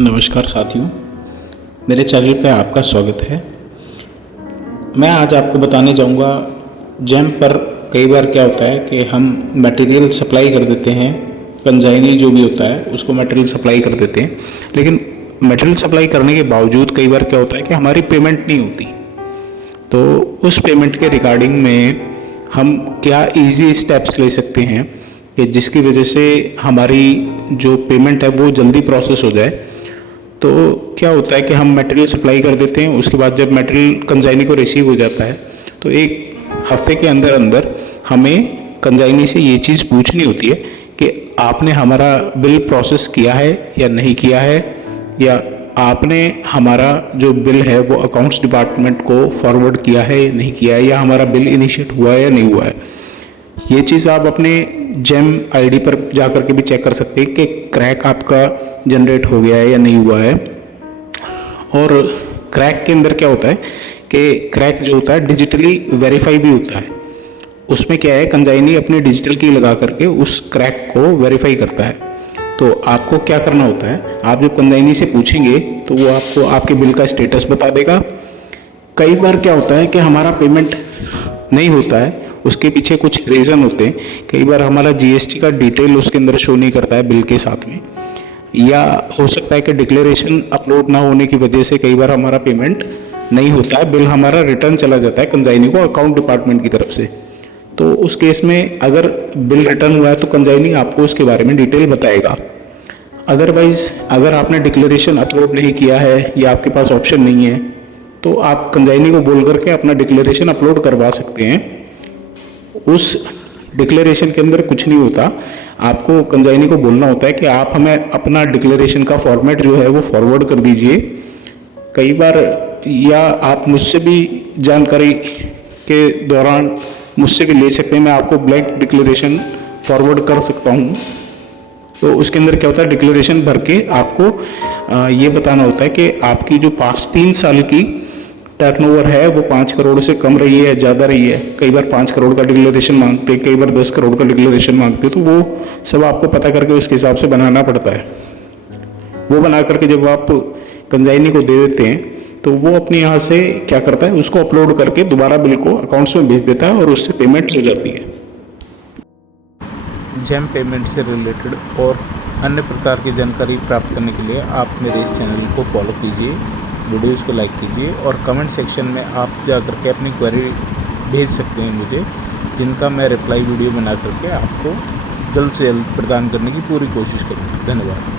नमस्कार साथियों, मेरे चैनल पे आपका स्वागत है। मैं आज आपको बताने जाऊंगा जैम पर कई बार क्या होता है कि हम मटेरियल सप्लाई कर देते हैं, कंजाइनी जो भी होता है उसको मटेरियल सप्लाई कर देते हैं, लेकिन मटेरियल सप्लाई करने के बावजूद कई बार क्या होता है कि हमारी पेमेंट नहीं होती। तो उस पेमेंट के रिगार्डिंग में हम क्या इजी स्टेप्स ले सकते हैं कि जिसकी वजह से हमारी जो पेमेंट है वो जल्दी प्रोसेस हो जाए। तो क्या होता है कि हम मटेरियल सप्लाई कर देते हैं, उसके बाद जब मटेरियल कंजाइनी को रिसीव हो जाता है तो एक हफ्ते के अंदर अंदर हमें कंजाइनी से ये चीज़ पूछनी होती है कि आपने हमारा बिल प्रोसेस किया है या नहीं किया है, या आपने हमारा जो बिल है वो अकाउंट्स डिपार्टमेंट को फॉरवर्ड किया है या नहीं किया है, या हमारा बिल इनिशिएट हुआ है या नहीं हुआ है। ये चीज़ आप अपने जेम आईडी पर जा कर के भी चेक कर सकते हैं कि क्रैक आपका जनरेट हो गया है या नहीं हुआ है। और क्रैक के अंदर क्या होता है कि क्रैक जो होता है डिजिटली वेरीफाई भी होता है। उसमें क्या है, कंजाइनी अपनी डिजिटल की लगा करके उस क्रैक को वेरीफाई करता है। तो आपको क्या करना होता है, आप जब कंजाइनी से पूछेंगे तो वो आपको आपके बिल का स्टेटस बता देगा। कई बार क्या होता है कि हमारा पेमेंट नहीं होता है, उसके पीछे कुछ रीज़न होते हैं। कई बार हमारा जीएसटी का डिटेल उसके अंदर शो नहीं करता है बिल के साथ में, या हो सकता है कि डिक्लेरेशन अपलोड ना होने की वजह से कई बार हमारा पेमेंट नहीं होता है, बिल हमारा रिटर्न चला जाता है कंजाइनी को अकाउंट डिपार्टमेंट की तरफ से। तो उस केस में अगर बिल रिटर्न हुआ है तो कंजाइनी आपको उसके बारे में डिटेल बताएगा। अदरवाइज़ अगर आपने डिक्लेरेशन अपलोड नहीं किया है या आपके पास ऑप्शन नहीं है तो आप कंजाइनी को बोल करके अपना डिक्लेरेशन अपलोड करवा सकते हैं। उस डिक्लेरेशन के अंदर कुछ नहीं होता, आपको कंजाइनी को बोलना होता है कि आप हमें अपना डिक्लेरेशन का फॉर्मेट जो है वो फॉरवर्ड कर दीजिए। कई बार या आप मुझसे भी जानकारी के दौरान मुझसे भी ले सकते हैं, मैं आपको ब्लैंक डिक्लेरेशन फॉरवर्ड कर सकता हूँ। तो उसके अंदर क्या होता है, डिक्लेरेशन भर के आपको ये बताना होता है कि आपकी जो पास्ट 3 साल की टर्नओवर है वो 5 करोड़ से कम रही है, ज़्यादा रही है। कई बार 5 करोड़ का डिक्लेरेशन मांगते हैं, कई बार 10 करोड़ का डिक्लेरेशन मांगते हैं। तो वो सब आपको पता करके उसके हिसाब से बनाना पड़ता है। वो बना करके जब आप कंजाइनी को दे देते हैं तो वो अपने यहाँ से क्या करता है, उसको अपलोड करके दोबारा बिल को अकाउंट्स में भेज देता है और उससे पेमेंट हो जाती है। जेम पेमेंट से रिलेटेड और अन्य प्रकार की जानकारी प्राप्त करने के लिए आप मेरे इस चैनल को फॉलो कीजिए, वीडियोस को लाइक कीजिए और कमेंट सेक्शन में आप जा करके अपनी क्वेरी भेज सकते हैं मुझे, जिनका मैं रिप्लाई वीडियो बना करके आपको जल्द से जल्द प्रदान करने की पूरी कोशिश करूँगा। धन्यवाद।